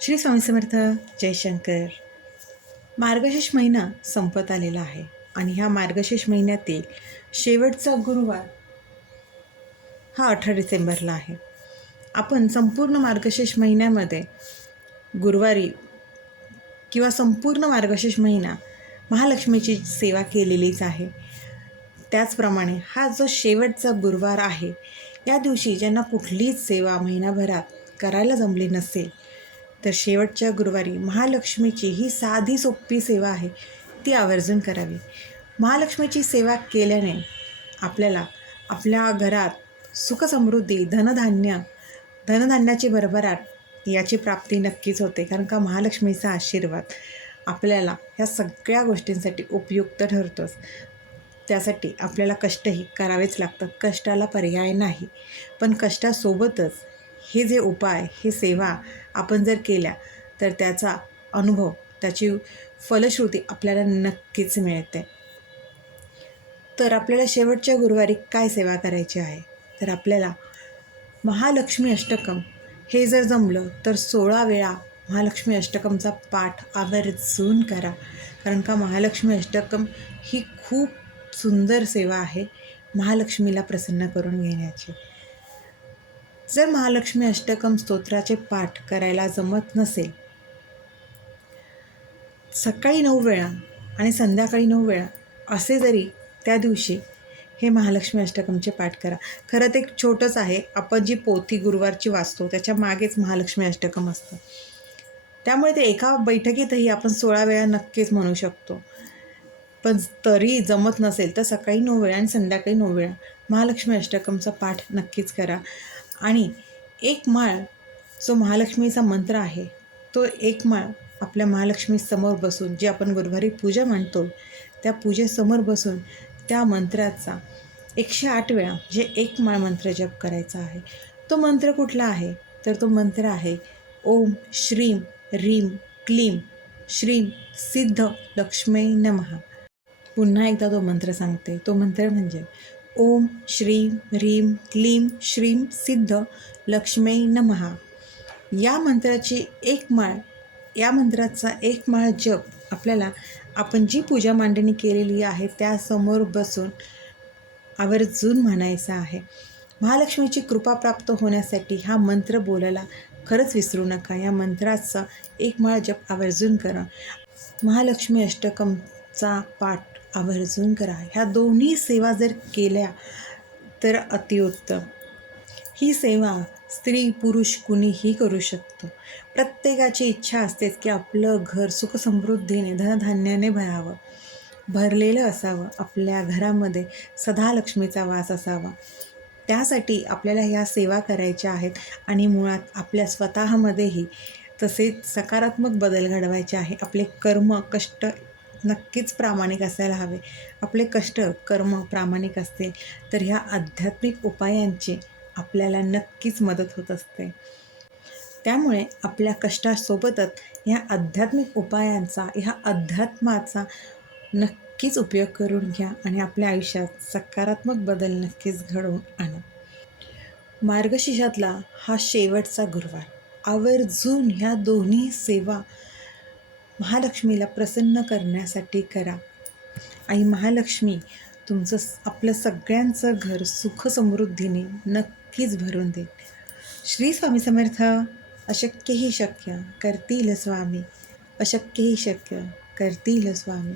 श्री स्वामी समर्थ. जयशंकर. मार्गशीर्ष महिना संपत आलेला आहे आणि ह्या मार्गशीर्ष महिन्यातील शेवटचा गुरुवार हा 18 डिसेंबरला आहे. आपण संपूर्ण मार्गशीर्ष महिन्यामध्ये गुरुवारी किंवा संपूर्ण मार्गशीर्ष महिना महालक्ष्मीची सेवा केलेलीच आहे. त्याचप्रमाणे हा जो शेवटचा गुरुवार आहे, या दिवशी ज्यांना कुठलीच सेवा महिनाभरात करायला जमली नसेल तर शेवटच्या गुरुवारी महालक्ष्मीची ही साधी सोपी सेवा आहे, ती आवर्जून करावी. महालक्ष्मीची सेवा केल्याने आपल्याला आपल्या घरात सुखसमृद्धी, धनधान्याची भरभराट याची प्राप्ती नक्कीच होते. कारण का महालक्ष्मीचा आशीर्वाद आपल्याला ह्या सगळ्या गोष्टींसाठी उपयुक्त ठरतोच. त्यासाठी आपल्याला कष्टही करावेच लागतात, कष्टाला पर्याय नाही. पण कष्टासोबतच हे जे उपाय, हे सेवा आपण जर केल्या तर त्याचा अनुभव, त्याची फलश्रुती आपल्याला नक्कीच मिळते. तर आपल्याला शेवटच्या गुरुवारी काय सेवा करायची आहे, तर आपल्याला महालक्ष्मी अष्टकम हे जर जमलं तर 16 वेळा महालक्ष्मी अष्टकमचा पाठ आवर्जून करा. कारण का महालक्ष्मी अष्टकम ही खूप सुंदर सेवा आहे महालक्ष्मीला प्रसन्न करून घेण्याची. जर महालक्ष्मी अष्टकम स्तोत्राचे पाठ करायला जमत नसेल, सकाळी 9 वेळा आणि संध्याकाळी 9 वेळा असे जरी त्या दिवशी हे महालक्ष्मी अष्टकमचे पाठ करा. खरं ते छोटंच आहे, आपण जी पोथी गुरुवारची वाचतो त्याच्या मागेच महालक्ष्मी अष्टकम असतं. त्यामुळे ते एका बैठकीतही आपण 16 वेळा नक्कीच म्हणू शकतो. पण तरी जमत नसेल तर सकाळी 9 वेळा आणि संध्याकाळी 9 वेळा महालक्ष्मी अष्टकमचा पाठ नक्कीच करा. आणि एक माळ जो महालक्ष्मीचा मंत्र आहे, तो एक माळ आपल्या महालक्ष्मी समोर बसून, जी आपण गुरुवारी पूजा म्हणतो त्या पूजेसमोर बसून त्या मंत्राचा 108 वेळा म्हणजे एक माळ मंत्र जप करायचा आहे. तो मंत्र कुठला आहे, तर तो मंत्र आहे ओम श्रीम ह्रीम क्लीम श्रीम सिद्ध लक्ष्मी नमः. पुन्हा एकदा तो मंत्र सांगते. तो मंत्र म्हणजे ओम श्रीम ह्रीम क्लीम श्रीम सिद्ध लक्ष्मी नमः. या मंत्राचा एक माळ जप आपल्याला आपण जी पूजा मांडणी केलेली आहे त्यासमोर बसून आवर्जून म्हणायचा आहे. महालक्ष्मीची कृपा प्राप्त होण्यासाठी हा मंत्र बोलायला खरंच विसरू नका. या मंत्राचा एक माळ जप आवर्जून करा. महालक्ष्मी अष्टकमचा पाठ आवर्जून करा. ह्या दोन्ही सेवा जर केल्या तर अतिउत्तम. ही सेवा स्त्री पुरुष कुणीही करू शकतो. प्रत्येकाची इच्छा असतेच की आपलं घर सुखसमृद्धीने धनधान्याने भरलेलं असावं, आपल्या घरामध्ये सदा लक्ष्मीचा वास असावा. त्यासाठी आपल्याला ह्या सेवा करायच्या आहेत आणि मुळात आपल्या स्वतःमध्येही तसेच सकारात्मक बदल घडवायचे आहे. आपले कर्म कष्ट नक्कीच प्रामाणिक असायला हवे. आपले कष्ट कर्म प्रामाणिक असतील तर ह्या आध्यात्मिक उपायांची आपल्याला नक्कीच मदत होत असते. त्यामुळे आपल्या कष्टासोबतच ह्या आध्यात्मिक उपायांचा, ह्या अध्यात्माचा नक्कीच उपयोग करून घ्या आणि आपल्या आयुष्यात सकारात्मक बदल नक्कीच घडवून आणा. मार्गशीर्षातला हा शेवटचा गुरुवार आवर्जून ह्या दोन्ही सेवा महालक्ष्मीला प्रसन्न करण्यासाठी करा आणि महालक्ष्मी आपलं सगळ्यांचं घर सुखसमृद्धीने नक्कीच भरून देईल. श्री स्वामी समर्थ. अशक्य ही शक्य करतील स्वामी, अशक्य ही शक्य करतील स्वामी.